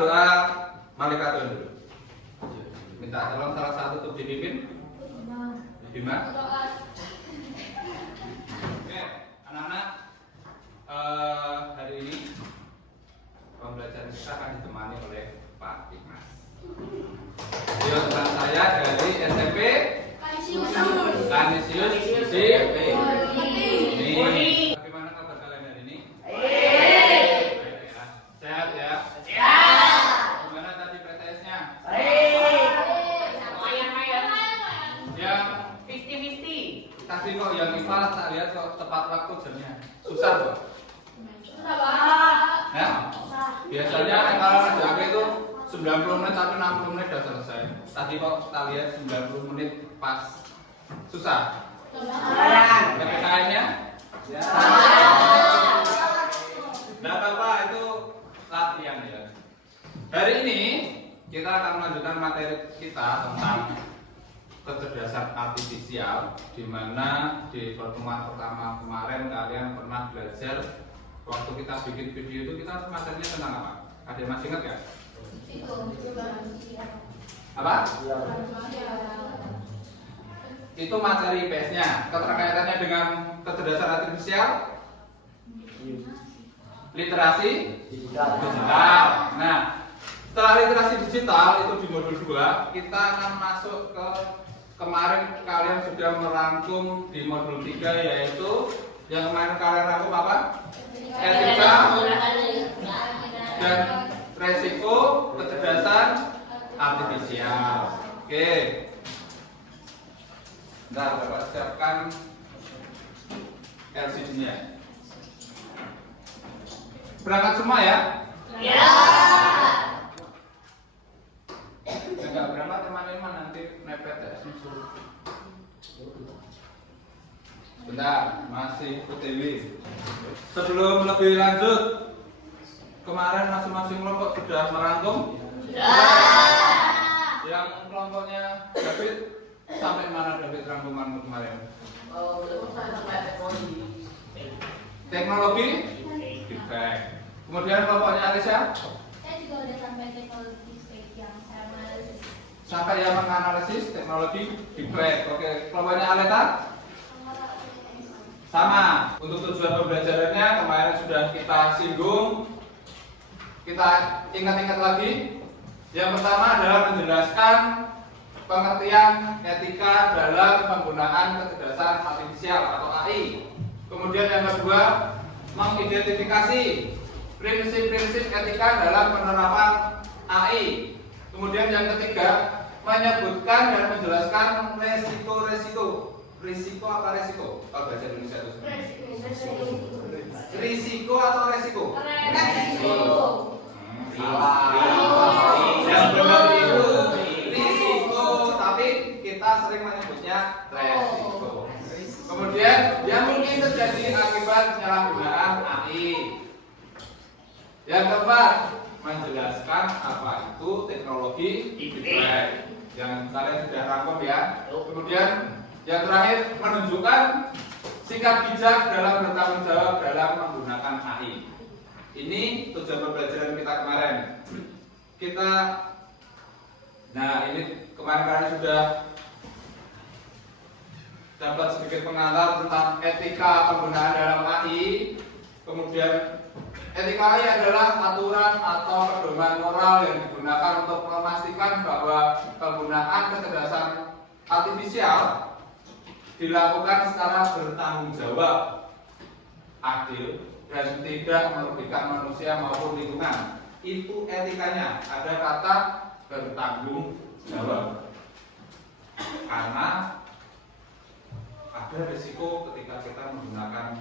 doa Malaikat dulu. Minta tolong salah satu untuk dipimpin. Bima. Oke, anak-anak, hari ini pembelajaran kita akan ditemani oleh Pak Dimas. Dia teman saya dari SMP Kanisius ini. Bagaimana kabar kalian hari ini? Sehat ya? Gimana tadi PTS-nya? Yang 50-50. Tadi kok yang IPA tak lihat kok tepat waktu jamnya. Susah kok? Ya? Biasanya kalau kerja itu 90 menit tapi 60 menit sudah selesai. Tadi kok kita lihat 90 menit pas. Susah? PPKN-nya? Ya. Nah, apa itu latihan ya. Hari ini kita akan melanjutkan materi kita tentang kecerdasan artifisial, di mana di pertemuan pertama kemarin kalian pernah belajar waktu kita bikin video itu kita materinya tentang apa? Ada yang masih ingat ya? Apa? Itu materi IPS-nya. Keterkaitannya dengan kecerdasan artifisial, literasi digital. Nah, setelah literasi digital itu di modul 2 kita akan masuk ke kemarin kalian sudah merangkum di modul 3, yaitu yang kemarin kalian rangkum apa? Etika dan resiko kecerdasan artifisial. Oke. Nah, Bapak siapkan LCD-nya. Berangkat semua ya? Ya. Enggak berapa teman-teman nanti mepet ya. Bentar, masih UTW. Sebelum lebih lanjut, kemarin masing-masing kelompok sudah merangkum? Sudah. Yang kelompoknya David sampai mana David rangkumanmu kemarin? Sampai teknologi? Feedback. Kemudian kelompoknya Alisa? Saya juga udah sampai teknologi stage yang saya analisis. Sampai yang menganalisis teknologi feedback. Oke, kelompoknya Aleta? Sama. Untuk tujuan pembelajarannya kemarin sudah kita singgung. Kita ingat-ingat lagi. Yang pertama adalah menjelaskan pengertian etika dalam penggunaan kecerdasan artifisial atau AI. Kemudian yang kedua, mengidentifikasi prinsip-prinsip etika dalam penerapan AI. Kemudian yang ketiga, menyebutkan dan menjelaskan resiko-resiko. Risiko apa resiko? Kalau bahasa Indonesia itu risiko atau resiko? Resiko. Yang benar itu risiko, tapi kita sering menyebutnya resiko. Kemudian yang mungkin terjadi akibat penyalahgunaan AI. Yang keempat, menjelaskan apa itu teknologi feedback. Yang kalian sudah rangkum ya. Kemudian yang terakhir, menunjukkan sikap bijak dalam bertanggung jawab dalam menggunakan AI. Ini tujuan pembelajaran kita kemarin. Ini kemarin kalian sudah dapat sedikit pengantar tentang etika penggunaan dalam AI. Kemudian etika AI adalah aturan atau pedoman moral yang digunakan untuk memastikan bahwa penggunaan kecerdasan artifisial dilakukan secara bertanggung jawab, adil, dan tidak merugikan manusia maupun lingkungan. Itu etikanya. Ada kata bertanggung jawab. Karena ada risiko ketika kita menggunakan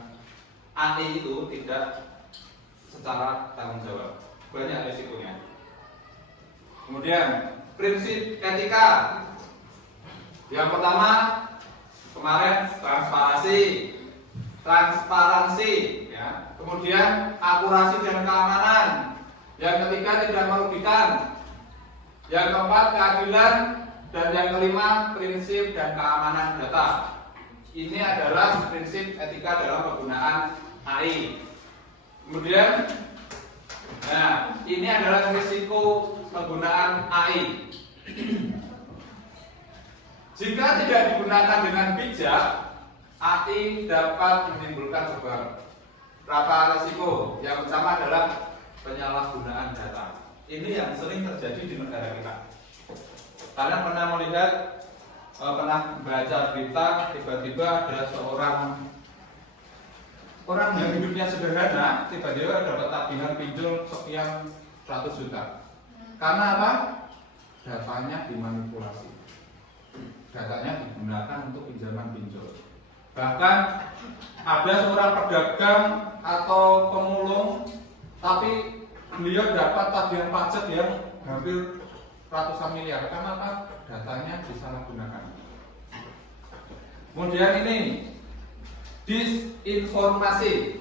AI itu tidak secara tanggung jawab. Banyak risikonya. Kemudian prinsip etika. Yang pertama kemarin transparansi, ya. Kemudian akurasi dan keamanan. Yang ketiga tidak merugikan. Yang keempat keadilan, dan yang kelima prinsip dan keamanan data. Ini adalah prinsip etika dalam penggunaan AI. Kemudian Nah, ini adalah risiko penggunaan AI. Jika tidak digunakan dengan bijak, AI dapat menimbulkan beberapa risiko. Yang pertama adalah penyalahgunaan data. Ini yang sering terjadi di negara kita. Kalian pernah melihat, pernah baca berita, tiba-tiba ada orang yang hidupnya sederhana, tiba-tiba dapat tagihan pinjol sekian 100 juta. Karena apa? Datanya dimanipulasi. Datanya digunakan untuk pinjaman pinjol. Bahkan ada seorang pedagang atau pemulung, tapi beliau dapat tagihan pajak yang hampir ratusan miliar. Karena apa? Datanya disalahgunakan. Kemudian ini disinformasi.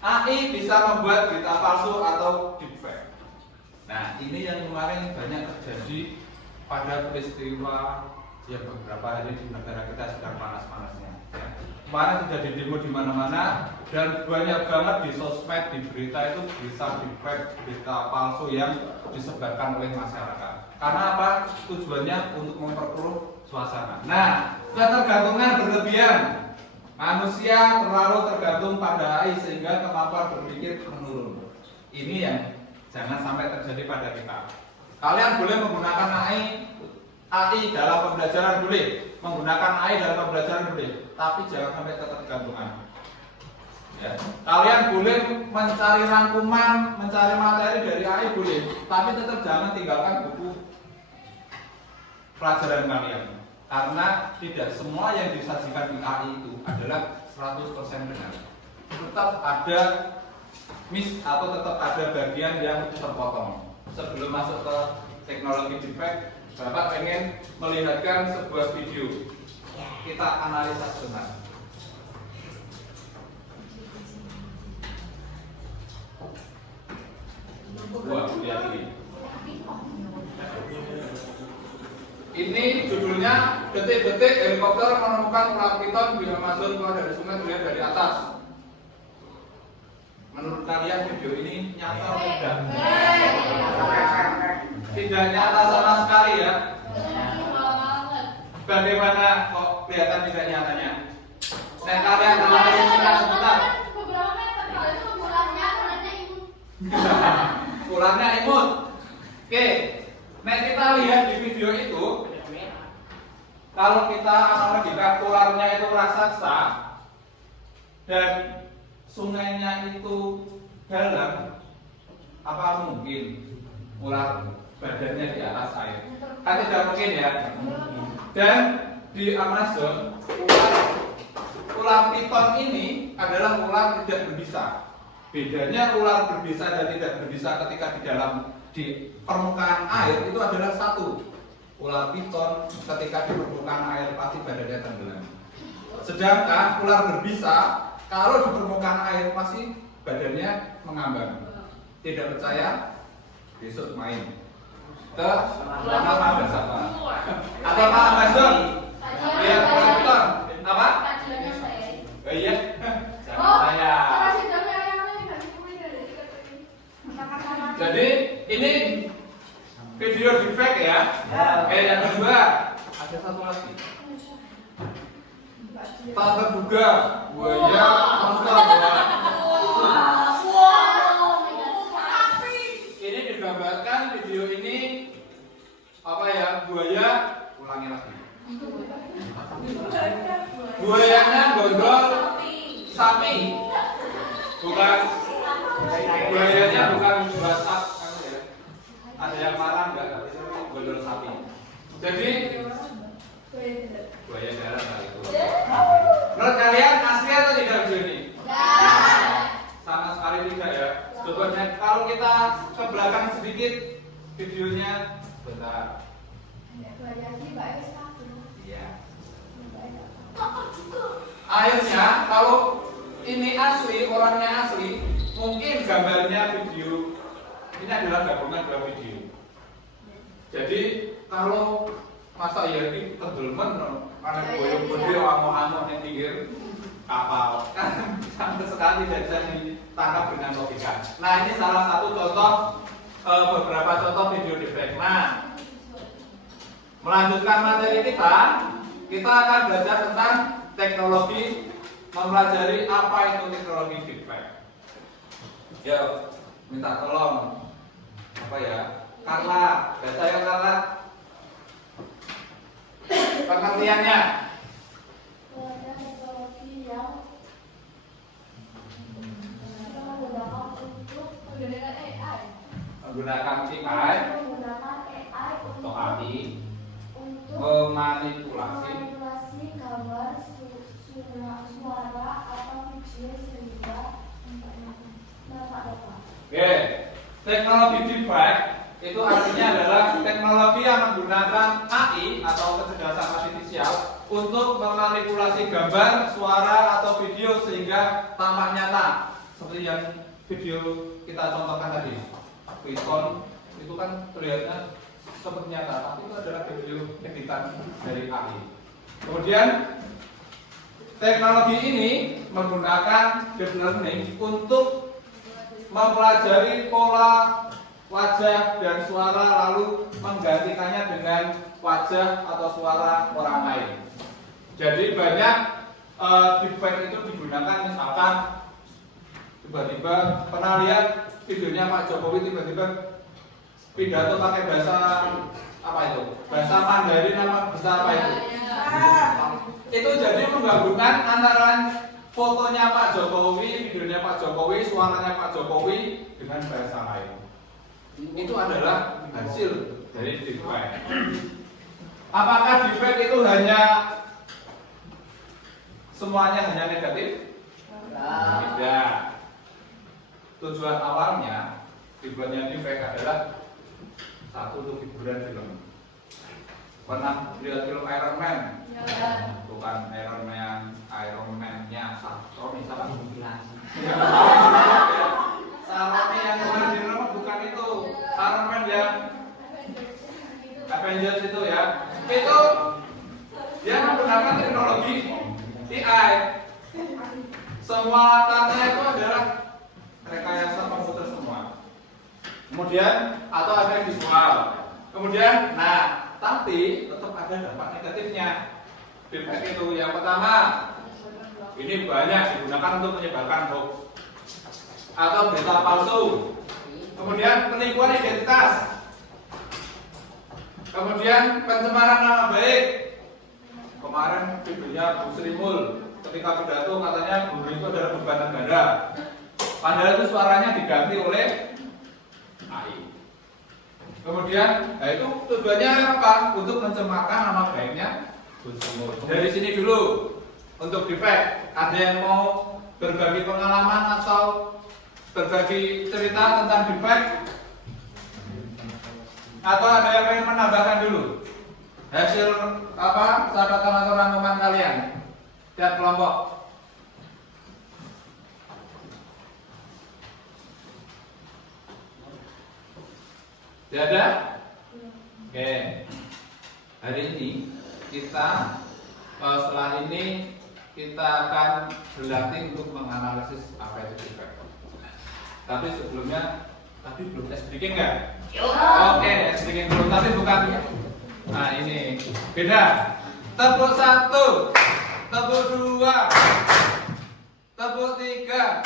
AI bisa membuat berita palsu atau deepfake. Nah, ini yang kemarin banyak terjadi pada peristiwa yang beberapa hari di negara kita sedang panas-panasnya. Ya. Kemarin terjadi demo di mana-mana dan banyak banget di sosmed, di berita itu bisa deepfake, berita palsu yang disebarkan oleh masyarakat. Karena apa? Tujuannya untuk memperkeruh suasana. Nah, ketergantungan berlebihan. Manusia terlalu tergantung pada AI sehingga kemampuan berpikir menurun. Ini yang jangan sampai terjadi pada kita. Kalian boleh menggunakan AI dalam pembelajaran boleh, menggunakan AI dalam pembelajaran boleh, tapi jangan sampai ketergantungan. Ya. Kalian boleh mencari rangkuman, mencari materi dari AI boleh, tapi tetap jangan tinggalkan buku pelajaran kalian. Karena tidak semua yang disajikan di AI itu adalah 100% benar. Tetap ada miss atau tetap ada bagian yang terpotong. Sebelum masuk ke teknologi deepfake, Bapak pengen melihatkan sebuah video. Kita analisa sebentar. Wah, lihat ini. Ini judulnya detik-detik helikopter menemukan ular piton di Amazon keluar dari sungai terlihat dari atas. Menurut kalian video ini nyata atau tidak? Tidak nyata sama sekali ya. Bagaimana kok kelihatan tidak nyatanya? Saya kalian analisis sebentar. Ularnya imut. Oke. Nah, kita lihat di video itu, kalau kita analogikan ularnya itu raksasa dan sungainya itu dalam, apa mungkin ular badannya di atas air? Kan tidak mungkin ya. Dan di Amazon, ular piton ini adalah ular tidak berbisa. Bedanya ular berbisa dan tidak berbisa ketika di permukaan air itu adalah satu. Ular piton ketika di permukaan air pasti badannya tenggelam. Sedangkan ular berbisa kalau di permukaan air pasti badannya mengambang. Tidak percaya? Besok main ke mana Pak Basapa atau Pak Amazon lihat ular piton apa? Iya. Saya. Jadi ini video deepfake ya. Yang kedua ada satu lagi. Tak terduga buaya monster buaya. Ini digambarkan video ini apa ya? Buaya, ulangi lagi. Buayanya gondol sapi. Bukan buayanya bukan WhatsApp kan ya. Ada yang marah enggak? Gondol sapi. Jadi buaya darat lah itu. Menurut kalian asli atau tidak video ini? Sama sekali tidak ya. Coba kalau kita ke belakang sedikit videonya bentar. Iya. Akhirnya kalau ini asli, orangnya asli, mungkin gambarnya video. Ini adalah gabungan dua video. Jadi kalau masa ya ini tenggelam karena boyong gede amuk-amuk yang pinggir. kapal kan sama sekali tidak bisa ditangkap dengan logika. Nah ini salah satu contoh beberapa contoh video defect. Nah melanjutkan materi kita akan belajar tentang teknologi, mempelajari apa itu teknologi defect. Yuk minta tolong apa ya Carla, baca ya Carla pengertiannya. Ada teknologi yang menggunakan untuk menggunakan AI. Menggunakan AI atau AI memanipulasi gambar, suara atau video sehingga dapat. Oke, teknologi defect itu artinya adalah teknologi yang menggunakan AI atau kecerdasan artifisial untuk memanipulasi gambar, suara atau video sehingga tampak nyata. Seperti yang video kita contohkan tadi, Python itu kan terlihatnya seperti nyata, tapi itu adalah video editan dari AI. Kemudian teknologi ini menggunakan deep learning untuk mempelajari pola wajah dan suara lalu menggantikannya dengan wajah atau suara orang lain. Jadi banyak defect itu digunakan, misalkan tiba-tiba pernah lihat videonya Pak Jokowi tiba-tiba pidato pakai bahasa apa itu? Bahasa Mandarin apa bahasa apa itu? Itu jadi menggabungkan antara fotonya Pak Jokowi, videonya Pak Jokowi, suaranya Pak Jokowi dengan bahasa lain. Itu adalah hasil dari defect. Apakah defect itu semuanya hanya negatif? Tidak. Tujuan awalnya dibuatnya defect adalah satu untuk hiburan film. Pernah lihat film Iron Man? Bukan Iron Man-nya Saroni siapa? Saroni yang kemarin di rumah bukan itu. Iron Man yang Avengers itu ya. Itu dia menggunakan teknologi AI. Semua latarnya itu adalah rekayasa komputer semua. Kemudian atau ada yang visual. Kemudian, tapi tetap ada dampak negatifnya. Defect itu yang pertama, ini banyak digunakan untuk menyebarkan hoax atau berita palsu. Kemudian penipuan identitas. Kemudian pencemaran nama baik. Kemarin videonya Bu Sri Mul ketika pidato katanya guru itu adalah beban negara. Padahal itu suaranya diganti oleh AI. Kemudian, itu tujuannya apa? Untuk mencemarkan nama baiknya Bu Sri Mul. Dari sini dulu untuk defect. Ada yang mau berbagi pengalaman atau berbagi cerita tentang defect? Atau ada yang ingin menambahkan dulu hasil catatan atau rangkuman kalian tiap kelompok? Tidak ada? Oke. Hari ini kita setelah ini kita akan berlatih untuk menganalisis apa itu defect. Tapi sebelumnya tadi belum tes breaking nggak? Oke, tes breaking belum, tapi bukan. Nah ini beda. Tepuk 1, tepuk 2, tepuk 3.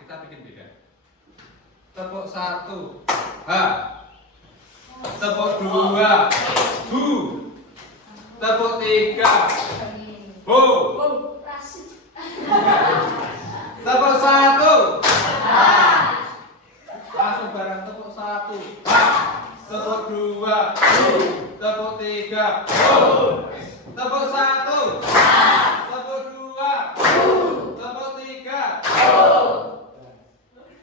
Kita bikin beda. Tepuk 1, H. Tepuk 2, Bu. Tepuk 3, Bu. Tepuk 1, langsung bareng. Tepuk 1, tepuk 2, tepuk 3, tepuk 1, tepuk 2, tepuk 3,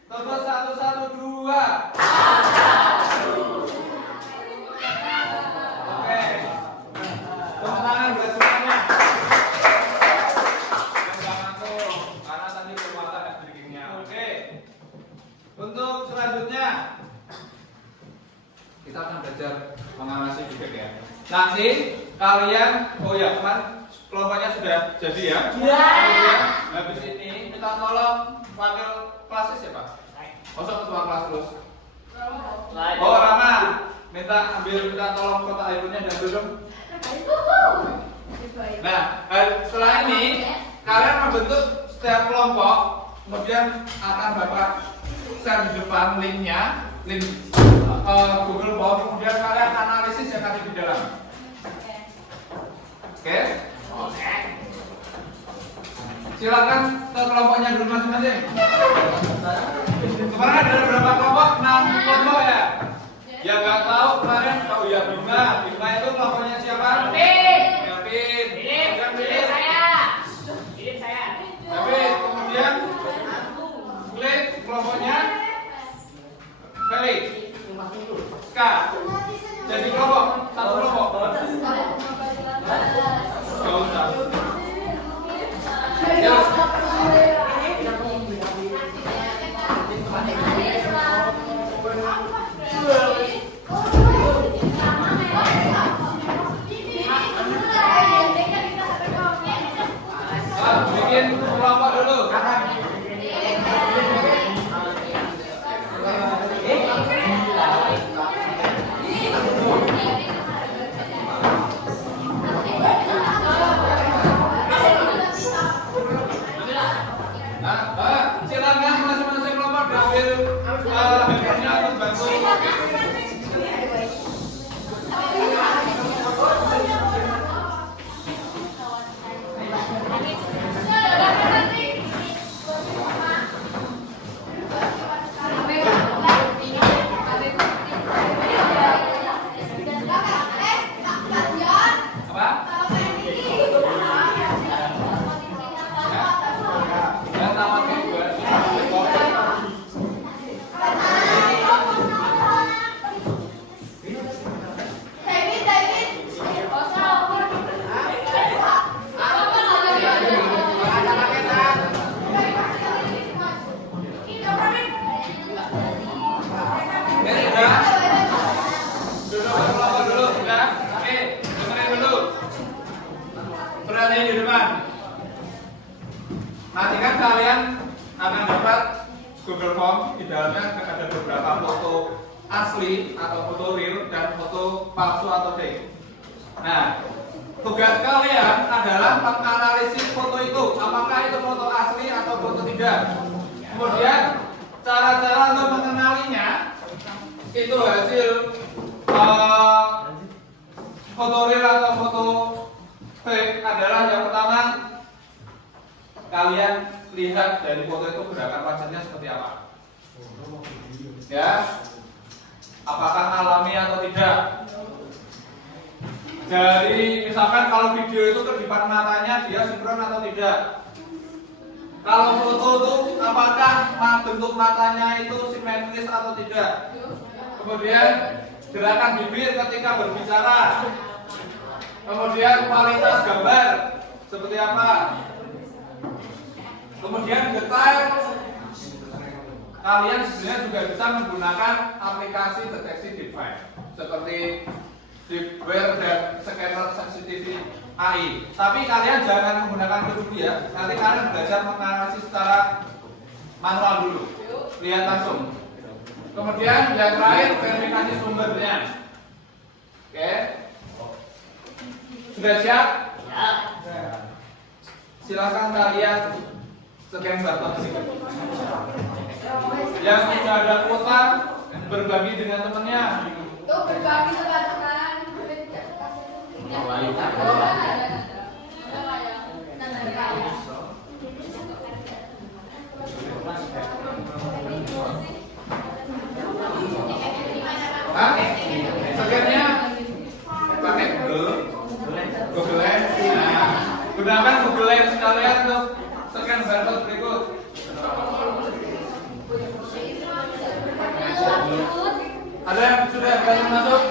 tepuk 1, 1, 2. Oke, tepuk tangan buat semuanya. Karena tadi belum ada breakingnya. Oke. Untuk selanjutnya kita akan belajar mengawasi defect ya. Nanti kalian, kemarin kelompoknya sudah jadi ya? Ya. Kemudian habis ini kita tolong wakil kelas ya Pak? Masa ketua kelas terus? Oh Rama, minta tolong kotak airnya dan dulu. Nah, setelah ini kalian membentuk setiap kelompok, kemudian akan Bapak share di depan linknya, link Google Form, kemudian kalian analisis yang ada di dalam. Oke? Silakan ke kelompoknya dulu masing-masing. Kemarin ada berapa kelompok? 6 kelompok ya? Ya nggak tahu kemarin. Oh ya Bima itu kelompoknya siapa? Kevin. Ini saya. Kevin. Kemudian Klik kelompoknya Felix. Ska. Jadi kelompok, satu kelompok. Gak usah. Ya. Bikin kelompok dulu. Silakan masing-masing kelompok diambil handphonenya untuk bantu. Di depan. Nanti kan kalian akan dapat Google Form, di dalamnya ada beberapa foto asli atau foto real dan foto palsu atau fake. Nah, tugas kalian adalah menganalisis foto itu, apakah itu foto asli atau foto tidak. Kemudian cara-cara untuk mengenalinya itu hasil foto real atau foto fake adalah yang pertama, kalian lihat dari foto itu gerakan wajahnya seperti apa, ya, apakah alami atau tidak. Jadi misalkan kalau video itu kedipan matanya dia sinkron atau tidak. Kalau foto itu apakah bentuk matanya itu simetris atau tidak. Kemudian gerakan bibir ketika berbicara. Kemudian kualitas gambar seperti apa. Kemudian detail. Kalian sebenarnya juga bisa menggunakan aplikasi deteksi deepfake seperti Deepware dan scanner sensitivity AI. Tapi kalian jangan menggunakan itu dulu ya. Nanti kalian belajar menganalisis secara manual dulu. Lihat langsung. Kemudian yang terakhir verifikasi sumbernya. Oke. Sudah siap? Ya. Silakan kalian scan barcode sini. Yang sudah ada kuota berbagi dengan temannya. Tuh berbagi sama teman. Scannya pakai Google Lens. Nah, gunakan Google Lens kalian untuk scan barcode berikut. Ada yang sudah berhasil masuk?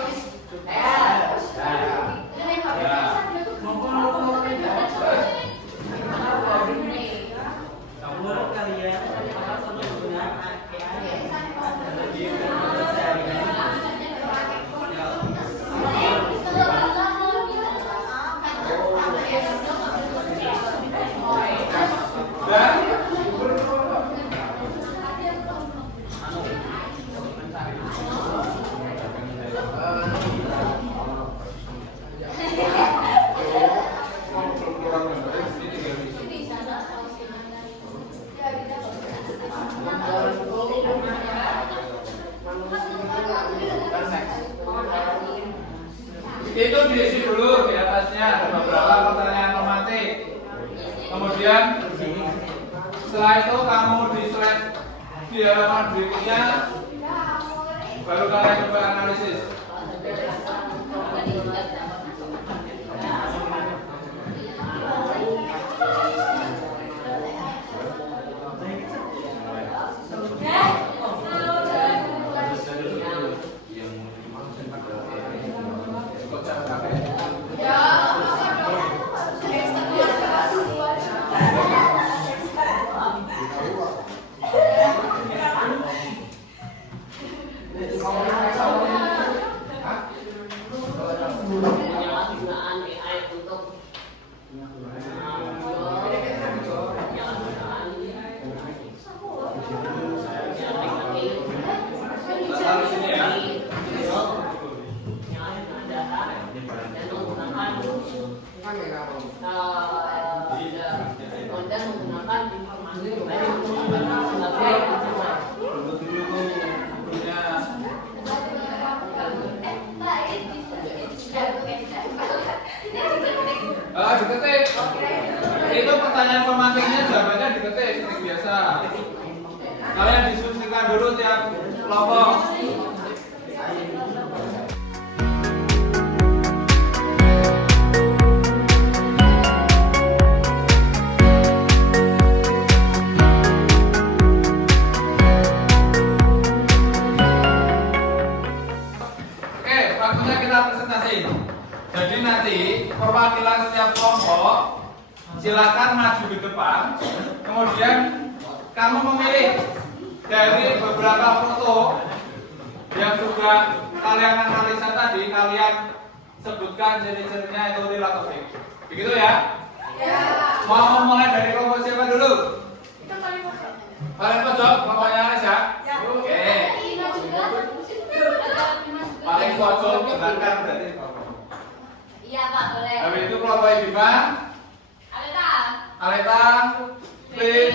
Di halaman berikutnya baru kalian coba analisis. Penyalahgunaan AI untuk Taruh sini ya. dan menggunakan informasi sebagai ancaman. Diketik. Itu pertanyaan pematiknya jawabannya diketik seperti biasa. Kalian diskusikan dulu tiap kelompok. Oke, waktunya kita presentasi. Jadi nanti perwakilan setiap kelompok silakan maju ke depan. Kemudian kamu memilih dari beberapa foto yang sudah kalian analisa tadi, kalian sebutkan ciri-cirinya itu real atau fake. Begitu ya? Ya. Mau mulai dari kelompok siapa dulu? Itu paling pojok. Paling pojok, kelompoknya Anes ya? Ya. Oke. Paling pojok belakang berarti kelompok. Iya Pak, boleh. Habis itu kelompok Bima, Aleta, Pin,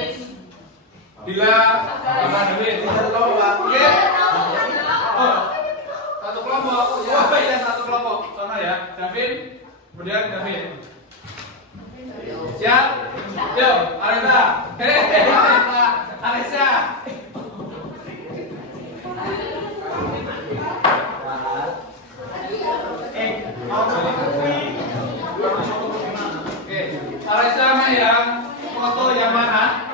Dila, sama Dewi. Oke. Oh, satu kelompok. Oh iya, satu kelompok. Sana ya, Davin, kemudian Davin. Siap? Yuk, Aleta. Alesya. Oke, Alesya yang foto yang mana?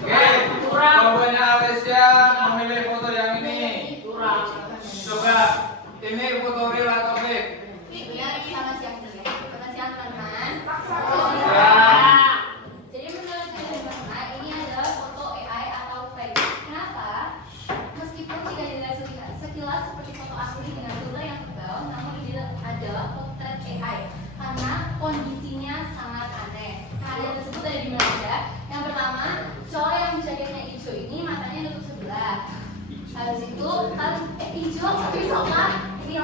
Oke, kelompoknya Alesya memilih foto yang ini. Coba, ini foto real atau fake? Sama siang teman. Ya. Jadi menurut saya ini adalah foto AI atau fake. Kenapa? Meskipun jika dilihat sekilas seperti foto asli dengan filter yang tebal, namun ini adalah potret AI karena kondisinya sangat aneh. Karya tersebut ada di mana aja? Yang pertama, cowok yang jaketnya hijau ini matanya tutup sebelah. Habis itu hijau tapi coklat ini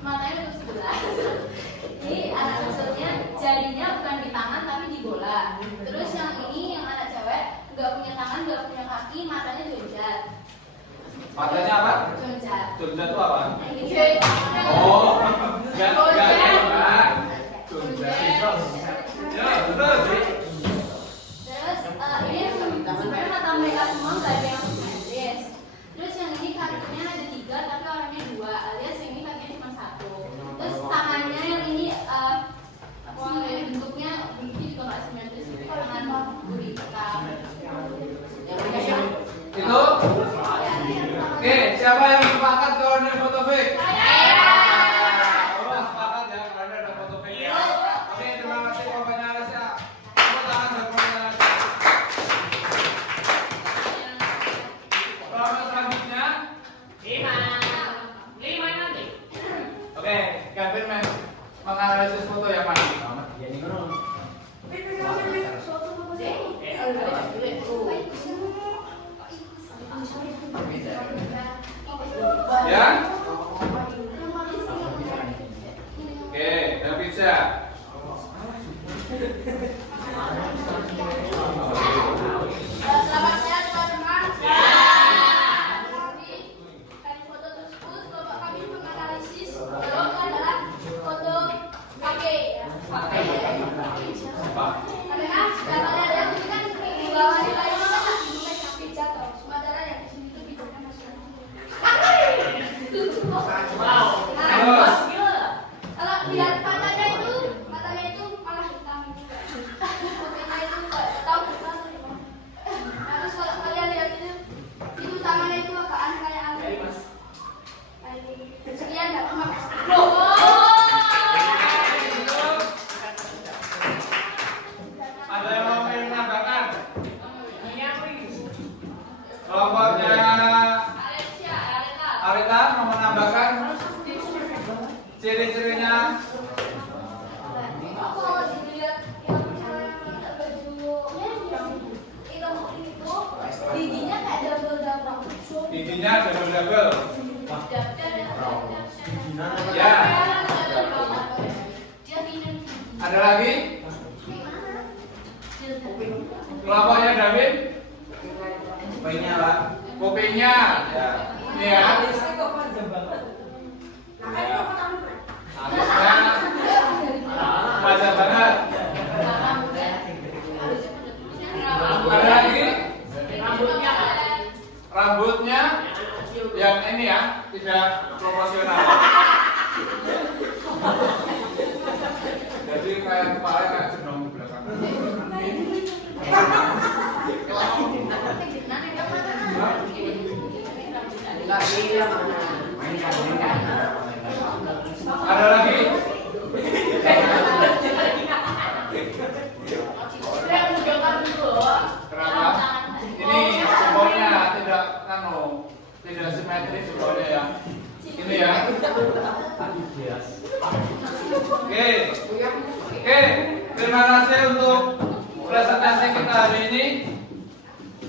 matanya tutup sebelah. Ini anak kecilnya jarinya bukan di tangan tapi di bola. Terus yang ini yang anak cewek nggak punya tangan nggak punya kaki matanya jonjat. Matanya apa? Jonjat. Jonjat itu apa? Jonjat. Oh, enggak. Jonjat. Ya, terus. Terus ini sebenarnya mata mereka semua nggak ada yang simetris. Terus yang ini kakinya ada 3 tapi orangnya 2 alias yang ini kakinya cuma 1. Terus tangannya yang ini bentuknya juga nggak simetris. Tangan gurita. Itu? Oke, siapa yang sepakat kalau ada foto fake? Oh, sepakat ya, kalau ada foto fake ya. Oke, terima kasih kelompoknya Alesya. Tepuk tangan buat kelompoknya Alesya. Kelompok selanjutnya. 5 nanti. Oke, Gavin menganalisis foto yang mana? Ya? Oke, David ya. Selamat siang teman-teman. Dari foto tersebut, kelompok kami menganalisis bahwa adalah foto kakek. Karena gambarnya ada itu kan di bawah nilai itu kan pijat toh. Sementara yang di sini tuh pijatnya masih Wow. Terus. kalau lihat matanya itu malah hitam. Matanya itu tahu bukan? Terus kalau kalian lihat itu tangannya itu agak aneh kayak aneh. Sekian nggak pernah. Ada yang mau menambahkan? Kelompoknya Arita mau menambahkan ciri-cirinya. Kalau dilihat yang baju hitam itu giginya kayak double-double. Giginya double-double. Ya. Ada lagi? Kelompoknya David? Kupingnya Pak. Kupingnya. Ya. Ini ya. Alisnya panjang banget. Ada lagi? Rambutnya yang ini ya, tidak proporsional. Jadi kayak kepala kayak jenong di belakang. Ada lagi? Kenapa? Ini jempolnya tidak simetris jempolnya ya. Ini ya. Oke, terima kasih untuk presentasi kita hari ini.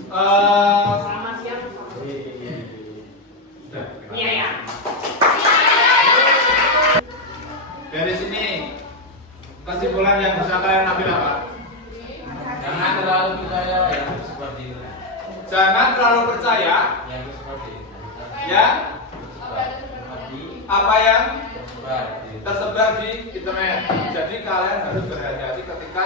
Selamat siang. Iya ya. Dari sini kesimpulan yang bisa kalian ambil apa? Jangan terlalu percaya yang seperti itu. Jangan terlalu percaya Yang seperti itu. ya Seperti apa yang seperti itu. tersebar di internet. Jadi kalian harus berhati-hati ketika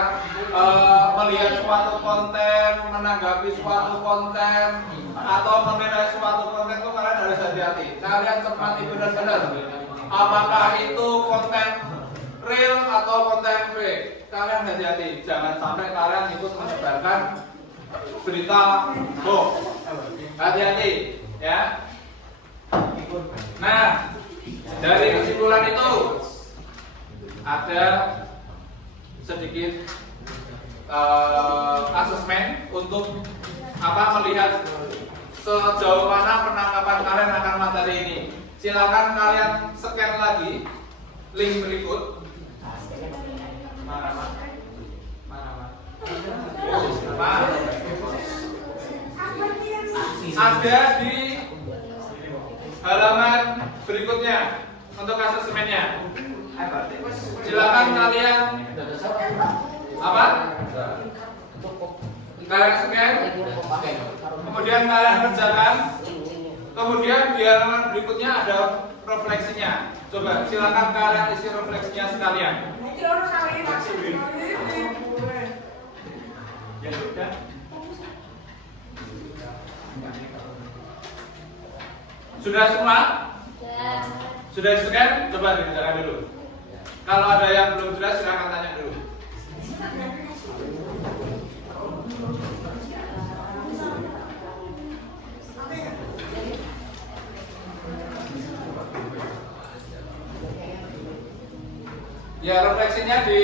melihat suatu konten, menanggapi suatu konten, atau menilai suatu konten itu kalian harus hati-hati. Kalian cermati benar-benar apakah itu konten real atau konten fake. Kalian hati-hati, jangan sampai kalian ikut menyebarkan berita bohong. Hati-hati ya. Nah, dari kesimpulan itu ada sedikit asesmen untuk melihat sejauh mana penangkapan kalian akan materi ini. Silakan kalian scan lagi link berikut. Mana? Ada di halaman berikutnya untuk asesmennya. Silakan kalian kalian scan, kemudian kalian kerjakan, kemudian di halaman berikutnya ada refleksinya. Coba silakan kalian isi refleksinya sekalian. Ya sudah. Sudah semua? Sudah di-scan? Coba dikerjakan dulu. Kalau ada yang belum jelas silakan tanya dulu. Ya refleksinya di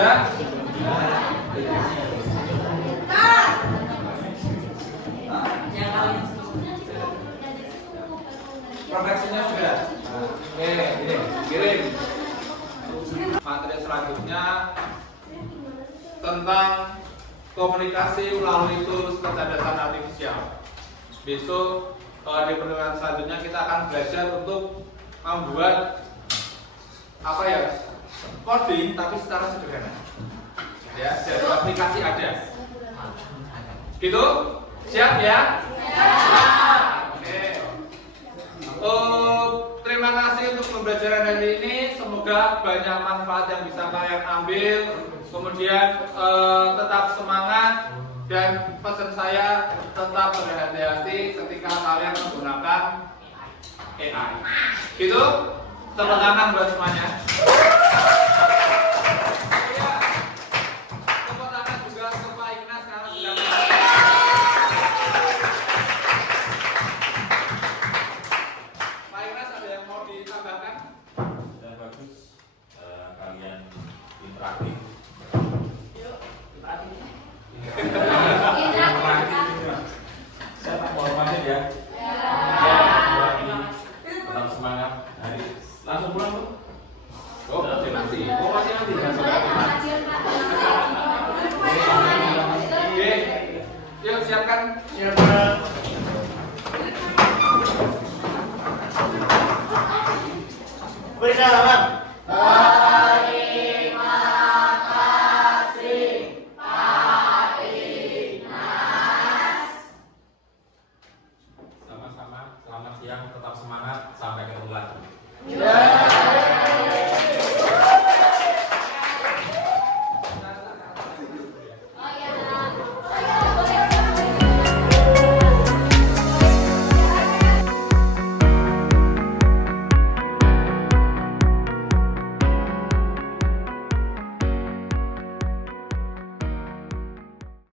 sudah? Profeksinya sudah. Oke, ini kirim. Materi selanjutnya tentang komunikasi melalui tools kecerdasan artifisial. Besok di pertemuan selanjutnya kita akan belajar untuk membuat apa ya, coding tapi secara sederhana. Ya, dari aplikasi ada. Gitu? Siap ya? Oke. Terima kasih untuk pembelajaran hari ini. Semoga banyak manfaat yang bisa kalian ambil. Kemudian tetap semangat dan pesan saya tetap berhati-hati ketika kalian menggunakan AI. Gitu? Tepuk tangan buat semuanya. Iya. Tepuk tangan juga ke Pak Ignas karena sudah Pak Ignas, ada yang mau ditambahkan? Sudah bagus, kalian interaktif. Saya tak mau pamit ya. Tetap semangat. Hari langsung pulang tuh. Oh, masih nanti. Oh, masih nanti. Oke. Yuk siapkan. Beri salaman.